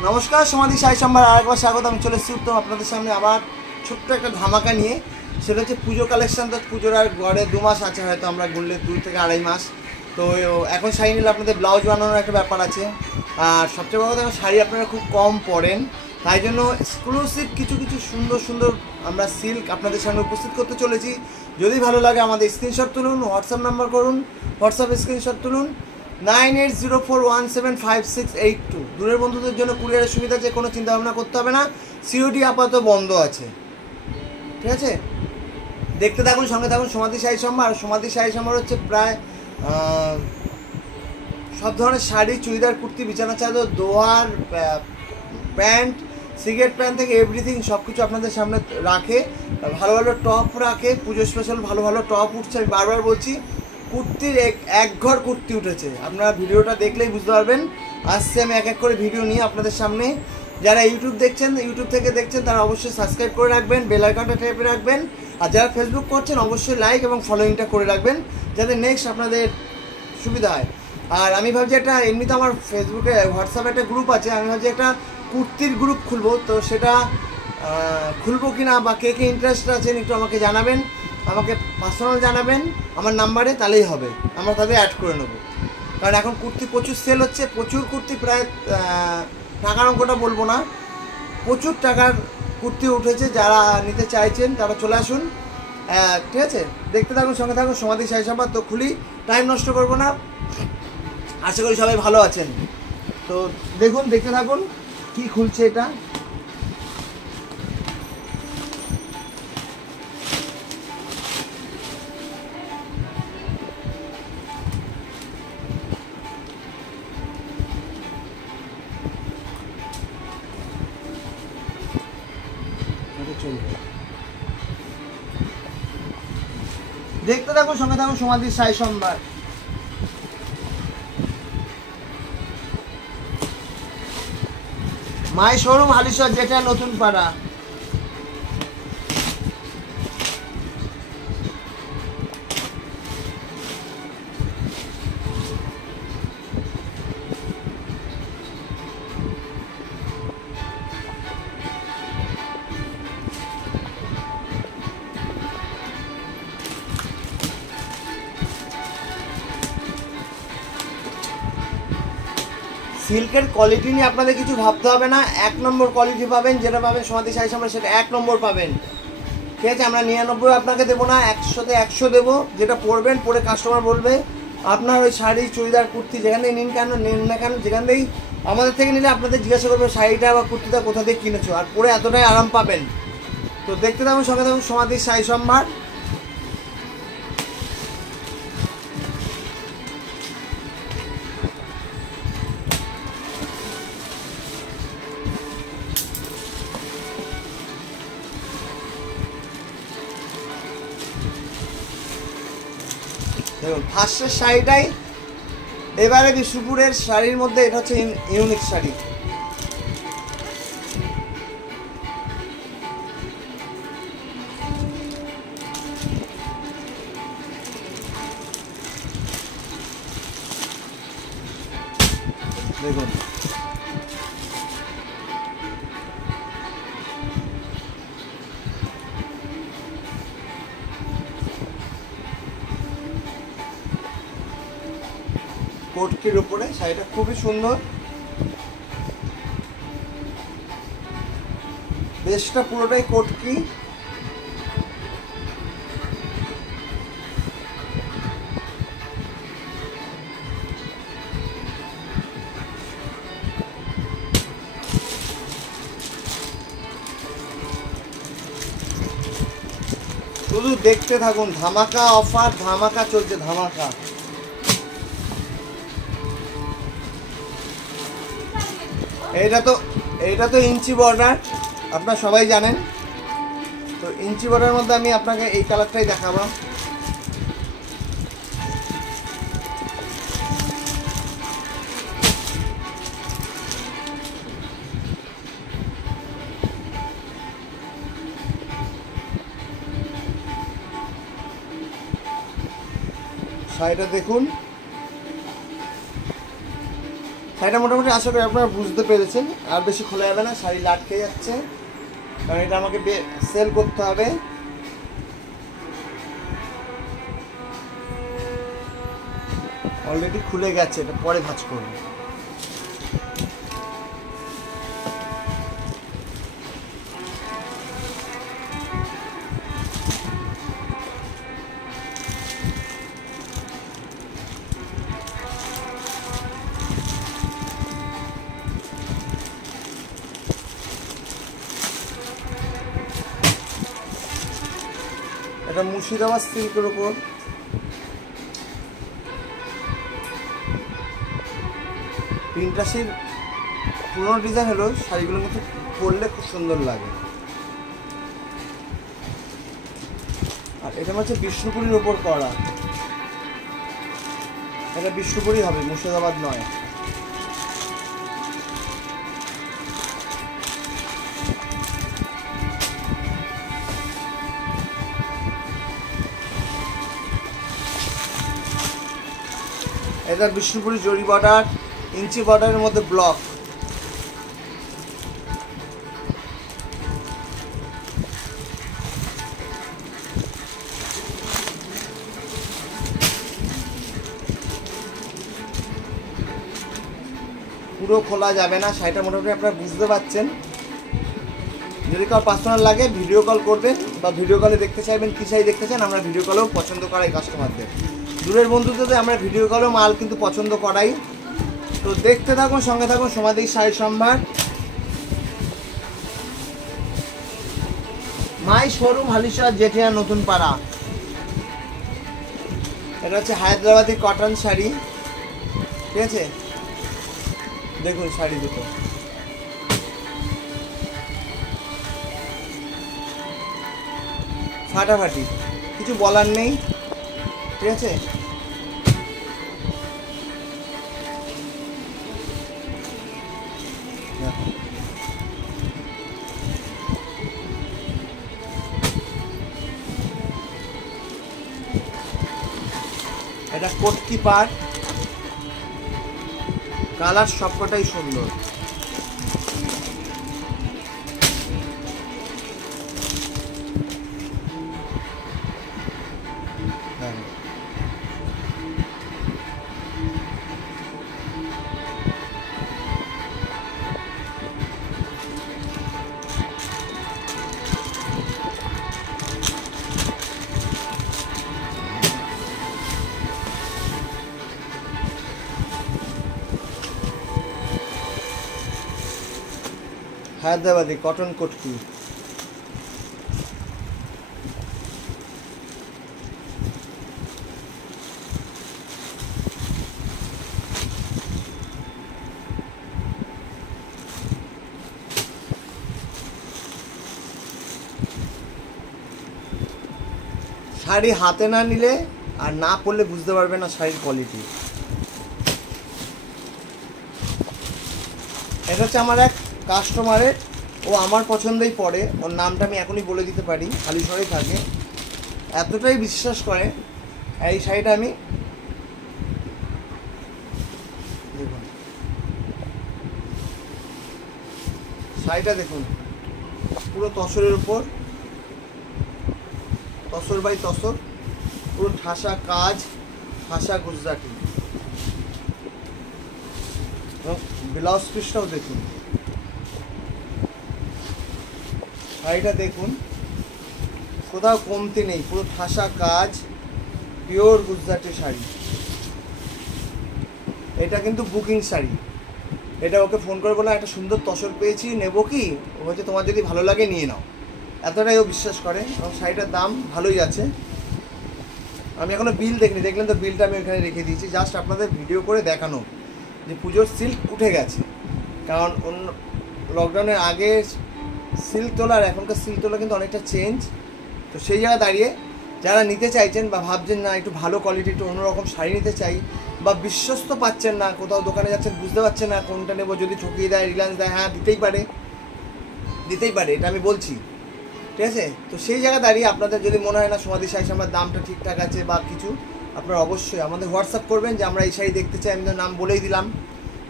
নমস্কার, সমাধি সাই সম্ভার আরেকবার স্বাগত। আমি চলে এসেছি উত্তম আপনাদের সামনে আবার ছোট্ট একটা ধামাকা নিয়ে। সেটা হচ্ছে পুজো কালেকশন। তো পুজোর আর গড়ে 2 মাস আছে, হয়তো আমরা গুনলে 2 থেকে 2.5 মাস। তো এখন শাড়ি নিলে আপনাদের ব্লাউজ বানানোর একটা ব্যাপার আছে। আর সবচেয়ে বড় কথা, শাড়ি আপনারা খুব কম পরেন, তাই জন্য এক্সক্লুসিভ কিছু কিছু সুন্দর সুন্দর আমরা সিল্ক আপনাদের সামনে উপস্থিত করতে চলেছি। যদি ভালো লাগে আমাদের স্ক্রিনশট তুলুন, হোয়াটসঅ্যাপ নাম্বার করুন, হোয়াটসঅ্যাপে স্ক্রিনশট তুলুন 9804175682। দূরের বন্ধুদের জন্য কুরিয়ারের সুবিধা আছে, কোনো চিন্তা ভাবনা করতে হবে না। সিওডি আপাতত বন্ধ আছে, ঠিক আছে। দেখতে থাকুন, সঙ্গে থাকুন সমাধি শাড়ি সম্ভার। আর সমাধি শাড়ি সম্ভার হচ্ছে প্রায় সব ধরনের শাড়ি, চুড়িদার, কুর্তি, বিছানা চাদর, দোয়ার, প্যান্ট, সিগারেট প্যান্ট থেকে এভরিথিং সব কিছু আপনাদের সামনে রাখে। ভালো ভালো টপ রাখে, পুজো স্পেশাল ভালো ভালো টপ উঠছে। আমি বারবার বলছি, কুর্তির এক ঘর কুর্তি উঠেছে। আপনারা ভিডিওটা দেখলেই বুঝতে পারবেন। আসছে আমি এক এক করে ভিডিও নিয়ে আপনাদের সামনে। যারা ইউটিউব থেকে দেখছেন তারা অবশ্যই সাবস্ক্রাইব করে রাখবেন, বেল আইকনটা টেপে রাখবেন। আর যারা ফেসবুক করছেন অবশ্যই লাইক এবং ফলোইংটা করে রাখবেন, যাতে নেক্সট আপনাদের সুবিধা হয়। আর আমি ভাবছি একটা, এমনিতে আমার ফেসবুকে হোয়াটসঅ্যাপে একটা গ্রুপ আছে, আমি ভাবছি একটা কুর্তির গ্রুপ খুলবো। তো সেটা খুলবো কি না বা কে কে ইন্টারেস্ট আছেন একটু আমাকে জানাবেন, আমাকে পার্সোনাল জানাবেন আমার নাম্বারে, তাহলেই হবে। আমরা তাদের অ্যাড করে নেবো। কারণ এখন কুর্তি প্রচুর সেল হচ্ছে, প্রচুর কুর্তি, প্রায় টাকার অঙ্কটা বলবো না, প্রচুর টাকার কুর্তি উঠেছে। যারা নিতে চাইছেন তারা চলে আসুন, ঠিক আছে। দেখতে থাকুন, সঙ্গে থাকুন সমাধি শাড়ি সম্ভার। তো খুলি, টাইম নষ্ট করবো না। আশা করি সবাই ভালো আছেন। তো দেখুন, দেখতে থাকুন কি খুলছে এটা। দেখতে থাকুন, সঙ্গে থাকুন সমাধির শাড়ি সম্ভার। মাই শোরুম হালিশহর, যেটা নতুন পাড়া। সিল্কের কোয়ালিটি নিয়ে আপনাদের কিছু ভাবতে হবে না, 1 নম্বর কোয়ালিটি পাবেন। যেটা পাবেন সমাধি শাড়ি সম্ভার, সেটা 1 নম্বর পাবেন, ঠিক আছে। আমরা 99 আপনাকে দেবো না, 100-তে 100 দেবো। যেটা পরবেন, পরে কাস্টমার বলবে আপনার ওই শাড়ি, চুড়িদার, কুর্তি যেখান থেকে নিন না কেন, যেখান থেকেই আমাদের থেকে নিলে আপনাদের জিজ্ঞাসা করবে শাড়িটা বা কুর্তিটা কোথা থেকে কিনেছো, আর পরে এতটাই আরাম পাবেন। তো দেখতে থাকুন, সঙ্গে থাকুন সমাধির শাড়ি সম্ভার। দেখুন, ফার্স্টের শাড়িটাই এবারে বিষ্ণুপুরের শাড়ির মধ্যে এটা হচ্ছে ইউনিক শাড়ি। দেখুন, কোটকির উপরে শাড়িটা খুবই সুন্দর। বেশটা পুরোটাই কোটকি। শুধু দেখতে থাকুন, ধামাকা অফার, ধামাকা চলছে, ধামাকা। এইটা তো ইঞ্চি বর্ডার, আপনারা সবাই জানেন। তো ইঞ্চি বর্ডারের মধ্যে আমি আপনাকে এই কালারটাই দেখাবো। শাড়িটা দেখুন, শাড়িটা মোটামুটি আশা করি আপনারা বুঝতে পেরেছেন, আর বেশি খোলা যাবে না, শাড়ি লাটকে যাচ্ছে, কারণ এটা আমাকে সেল করতে হবে। অলরেডি খুলে গেছে, এটা পরে ভাঁজ করবো। এটা মুর্শিদাবাদ সিল্কের উপর প্রিন্টাসির পুরোনো ডিজাইন হলো, শাড়িগুলো কিন্তু পরলে খুব সুন্দর লাগে। আর এটা হচ্ছে বিষ্ণুপুরীর উপর করা, এটা বিষ্ণুপুরী হবে, মুর্শিদাবাদ নয়। এটা বিষ্ণুপুরি জরি বর্ডার, ইঞ্চি বর্ডারের মধ্যে ব্লক। পুরো খোলা যাবে না, শাড়িটা মোটামুটি আপনারা বুঝতে পারছেন। যদি কারো পার্সোনাল লাগে ভিডিও কল করবেন, বা ভিডিও কলে দেখতে চাইবেন কী শাড়ি দেখতে চান, আমরা ভিডিও কলেও পছন্দ করাই কাস্টমারদের। দূরের বন্ধুদের আমরা ভিডিও কলেও মাল কিন্তু পছন্দ করাই। তো দেখতে থাকুন, সঙ্গে থাকুন সমাধি শাড়ি সম্ভার, মাই শোরুম, হালিশহর, জেঠিয়া, নতুন পাড়া। এটা হচ্ছে হায়দ্রাবাদি কটন শাড়ি, ঠিক আছে। দেখুন শাড়ি দুটো ফাটাফাটি, কিছু বলার নেই, ঠিক আছে। এটা কটকি পাট, কালার সবকটাই সুন্দর। হায়দ্রাবাদি কটন কটকি, শাড়ি হাতে না নিলে আর না পরলে বুঝতে পারবে না শাড়ির কোয়ালিটি। এটা হচ্ছে আমার এক কাস্টমারের, ও আমার পছন্দেই পড়ে, ওর নামটা আমি এখনই বলে দিতে পারি, হালিশহরেই থাকে, এতটাই বিশ্বাস করে। এই শাড়িটা আমি দেখুন, শাড়িটা দেখুন পুরো তসরের উপর, তসর বাই তসর, পুরো ঠাসা কাজ, ঠাসা গুজরাটি, ব্লাউজ পিসটাও দেখুন, শাড়িটা দেখুন, কোথাও কমতি নেই, পুরো ঠাসা কাজ, পিওর গুজরাটি শাড়ি। এটা কিন্তু বুকিং শাড়ি, এটা ওকে ফোন করে বলে একটা সুন্দর তসর পেয়েছি, নেবো কি? ও বলছে তোমার যদি ভালো লাগে নিয়ে নাও, এতটাই ও বিশ্বাস করে। এবং শাড়িটার দাম ভালোই আছে। আমি এখনও বিল দেখিনি, দেখলেন তো বিলটা আমি ওখানে রেখে দিয়েছি, জাস্ট আপনাদের ভিডিও করে দেখানো যে পুজোর সিল্ক উঠে গেছে। কারণ অন্য লকডাউনের আগে সিল্ক তোলা আর এখনকার সিল্ক তোলা কিন্তু অনেকটা চেঞ্জ। তো সেই জায়গায় দাঁড়িয়ে যারা নিতে চাইছেন বা ভাবছেন না একটু ভালো কোয়ালিটি, একটু অন্যরকম শাড়ি নিতে চাই, বা বিশ্বস্ত পাচ্ছেন না, কোথাও দোকানে যাচ্ছেন বুঝতে পারছেন না কোনটা নেবো, যদি ঠকিয়ে দেয়, রিলায়েন্স দেয়, হ্যাঁ দিতেই পারে, এটা আমি বলছি, ঠিক আছে। তো সেই জায়গায় দাঁড়িয়ে আপনাদের যদি মনে হয় না সমাধি শাড়ি আমার দামটা ঠিকঠাক আছে বা কিছু, আপনারা অবশ্যই আমাদের হোয়াটসঅ্যাপ করবেন যে আমরা এই শাড়ি দেখতে চাই, আমি তো নাম বলেই দিলাম,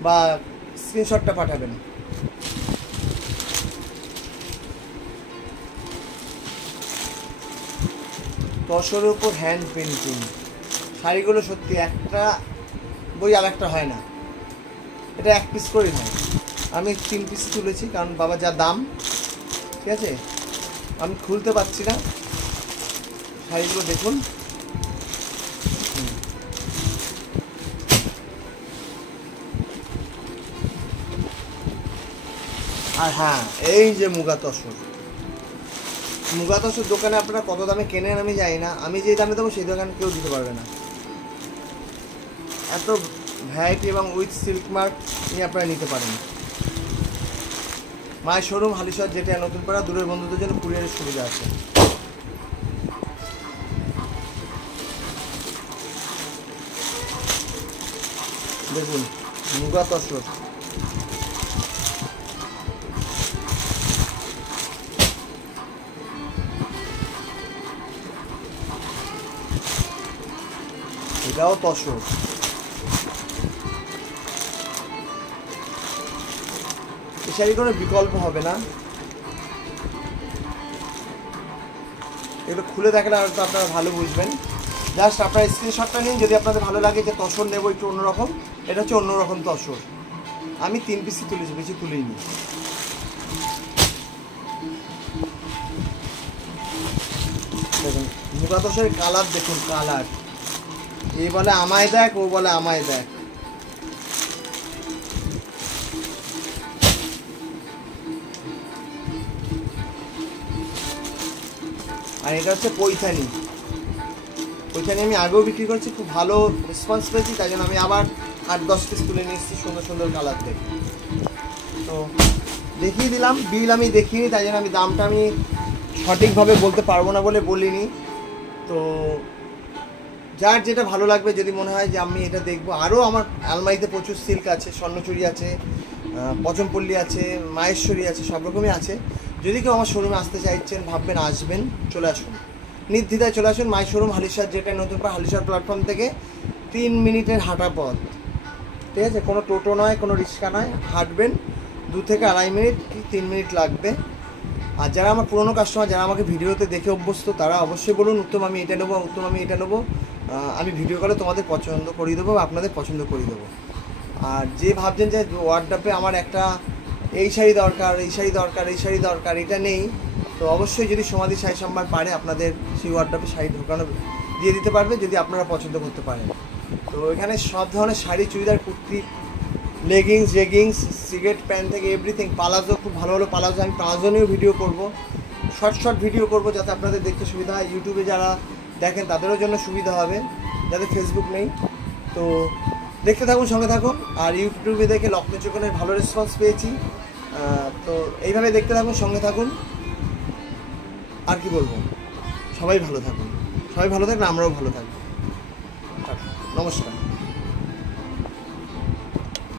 বা স্ক্রিনশটটা পাঠাবেন। তসরের উপর হ্যান্ড পেন্টিং শাড়িগুলো সত্যি একটা বই আর একটা হয় না, এটা 1 পিস করেই হয়। আমি 3 পিস তুলেছি কারণ বাবা যা দাম, ঠিক আছে। আমি খুলতে পারছি না, শাড়িগুলো দেখুন। আর হ্যাঁ, এই যে মুগা তসর দোকানে আপনারা কত দামে কেনেন আমি জানি না, আমি যে দামে দেবো সেই দোকানে কেউ দিতে পারবে না। এত ভ্যারাইটি এবং উইথ সিল্ক মার্ক নিয়ে আপনারা নিতে পারেন। মায়ের শোরুম হালিশহর যেটা নতুন পাড়া, দূরের বন্ধুদের জন্য কুরিয়ারের সুবিধা আছে। দেখুন মুগা তসর, এটাও তসর। এই শাড়ির কোনো বিকল্প হবে না, এগুলো খুলে দেখলে হয়তো আপনারা ভালো বুঝবেন। জাস্ট আপনারা স্ক্রিনশটটা নিন, যদি আপনাদের ভালো লাগে যে তসর নেবো একটু অন্যরকম, এটা হচ্ছে অন্যরকম তসর। আমি 3 পিসই তুলেছি, বেশি তুলিনি। দেখুন মুগা তসরের কালার দেখুন, কালার এই বলে আমায় দেখ, ও বলে আমায় দেখ। আর এটা হচ্ছে পৈথানি আমি আগেও বিক্রি করছি, খুব ভালো রেসপন্স পেয়েছি, তাই জন্য আমি আবার 8-10 পিস তুলে নিয়ে এসেছি সুন্দর সুন্দর কালার দেখে। তো দেখিয়ে দিলাম, বিল আমি দেখিনি, তাই জন্য আমি দামটা আমি সঠিকভাবে বলতে পারবো না বলে বলিনি। তো যার যেটা ভালো লাগবে, যদি মনে হয় যে আমি এটা দেখবো, আরও আমার আলমারিতে প্রচুর সিল্ক আছে, স্বর্ণচুরি আছে, পচমপল্লী আছে, মাহেশ্বরী আছে, সব রকমই আছে। যদি কেউ আমার শোরুমে আসতে চাইছেন, ভাববেন আসবেন, চলে আসুন, নির্দ্বিধায় চলে আসুন। মাই শোরুম হালিশহর যেটা নতুন পাড়া, হালিশহর প্ল্যাটফর্ম থেকে 3 মিনিটের হাঁটা পথ, ঠিক আছে। কোনো টোটো নয়, কোনো রিক্সা নয়, হাঁটবেন 2 থেকে 2.5 মিনিট কি 3 মিনিট লাগবে। আর যারা আমার পুরনো কাস্টমার, যারা আমাকে ভিডিওতে দেখে অভ্যস্ত, তারা অবশ্যই বলুন উত্তম আমি এটা নেবো, উত্তম আমি এটা নেবো। আমি ভিডিও কলে তোমাদের পছন্দ করিয়ে দেবো, আপনাদের পছন্দ করিয়ে দেবো। আর যে ভাবছেন যে হোয়াটসঅ্যাপে আমার একটা এই শাড়ি দরকার, এই শাড়ি দরকার, এই শাড়ি দরকার, এটা নেই, তো অবশ্যই যদি সমাধি শাড়ি সম্ভার পারে আপনাদের সেই হোয়াটসঅ্যাপে শাড়ি ঢোকানো দিয়ে দিতে পারবে, যদি আপনারা পছন্দ করতে পারেন। তো এখানে সব ধরনের sari, churidar, kurti, leggings, jeggings, cigarette pant থেকে এভরিথিং, পালাজো, খুব ভালো ভালো পালাজো, আমি পালাজো নিয়েও ভিডিও করব, শর্ট ভিডিও করব, যাতে আপনাদের দেখতে সুবিধা হয়। ইউটিউবে যারা দেখেন তাদেরও জন্য সুবিধা হবে, যাদের ফেসবুক নেই। তো দেখতে থাকুন, সঙ্গে থাকুন। আর ইউটিউবে দেখে লক্ষ্য চোখনের ভালো রেসপন্স পেয়েছি, তো এইভাবে দেখতে থাকুন, সঙ্গে থাকুন। আর কি বলবো, সবাই ভালো থাকুন, সবাই ভালো থাকুন, আমরাও ভালো থাকবো। নমস্কার।